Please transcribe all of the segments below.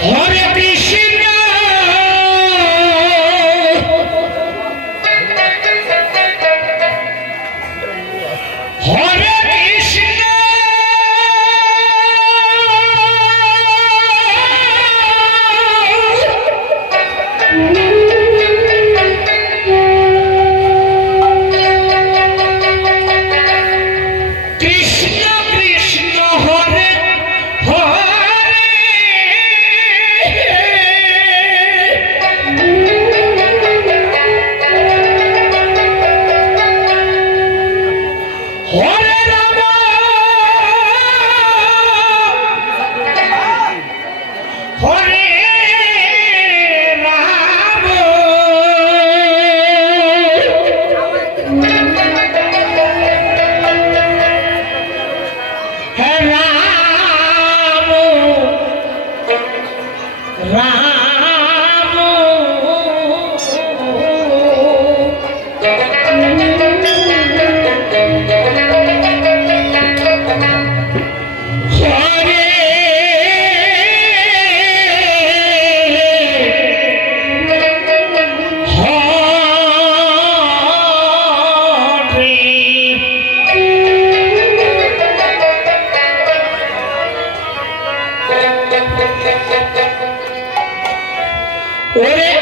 হরে Krishna Rá! Eres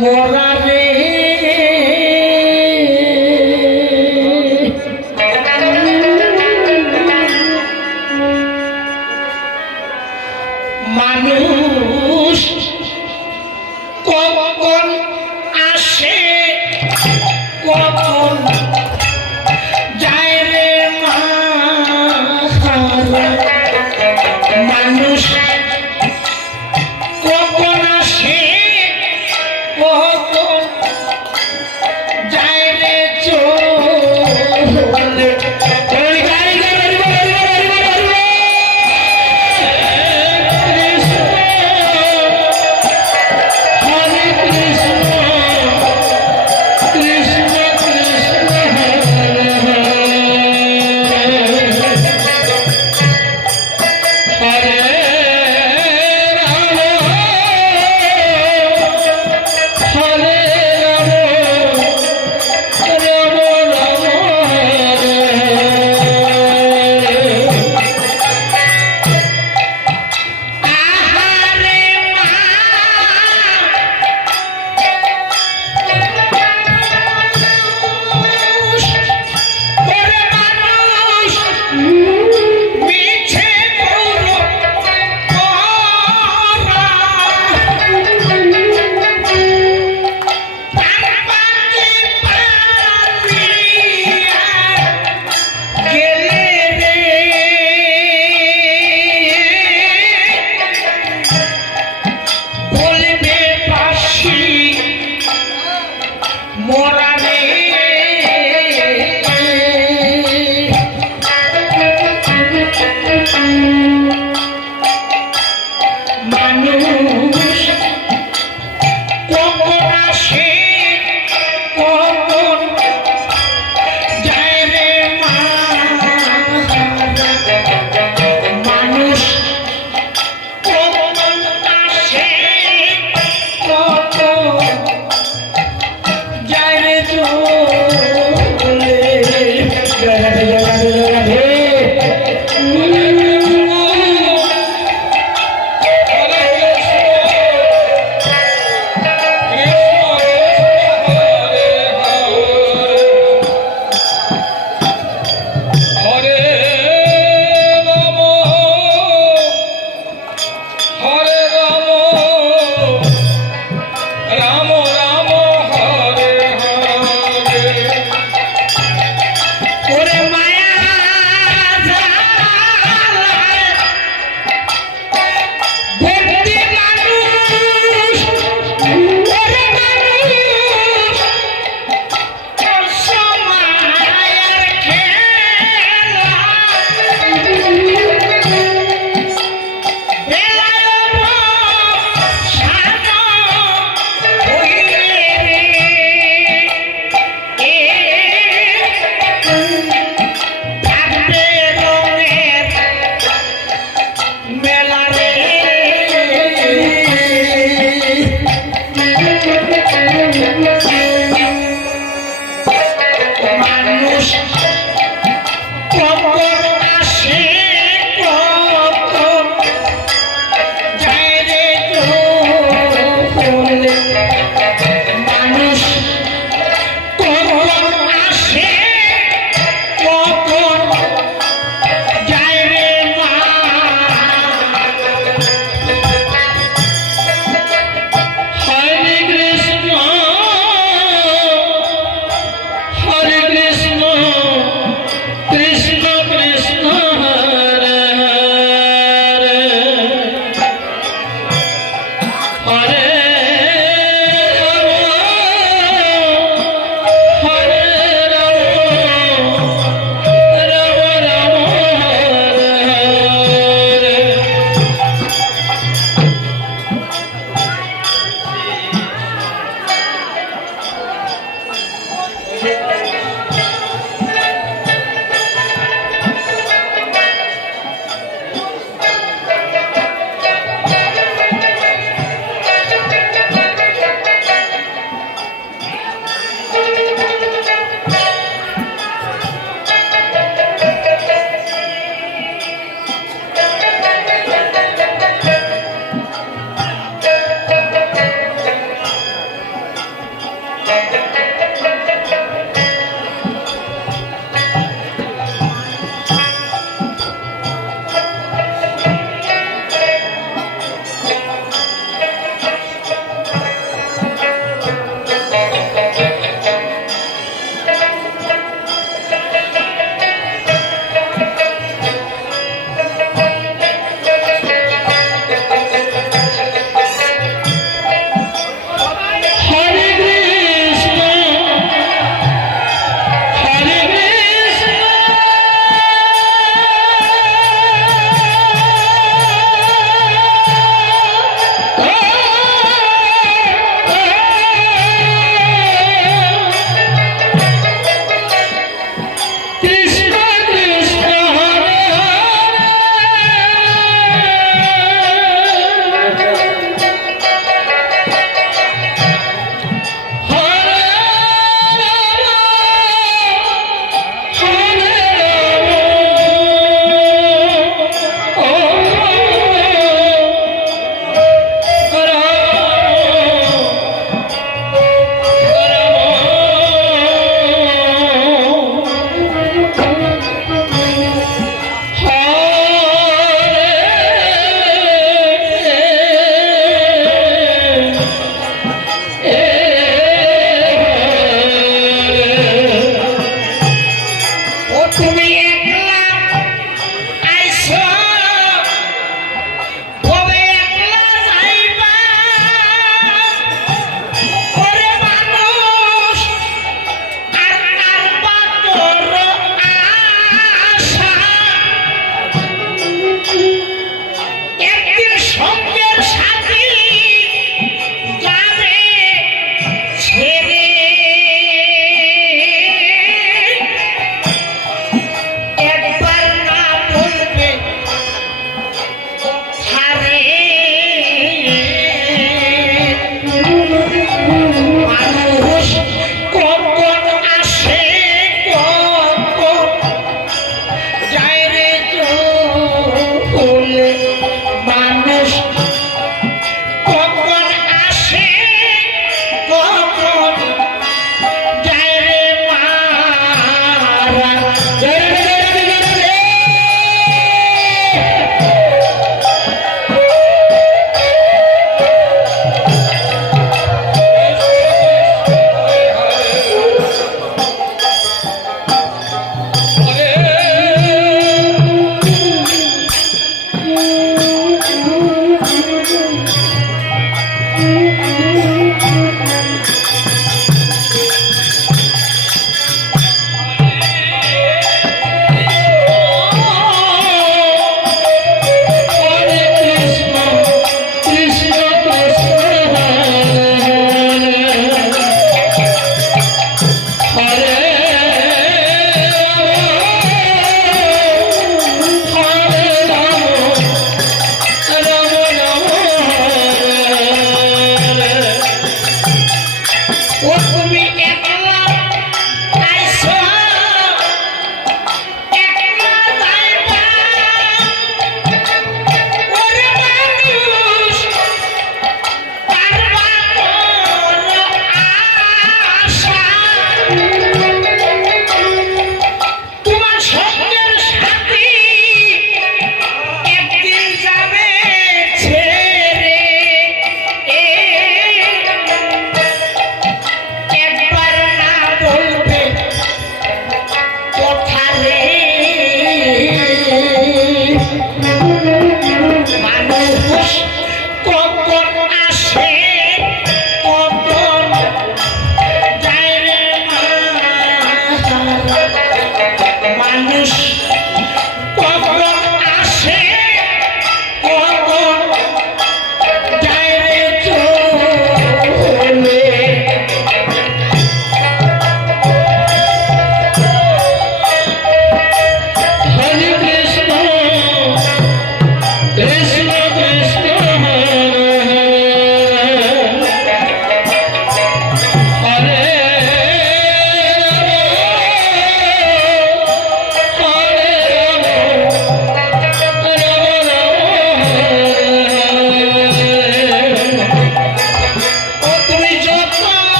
মরা রে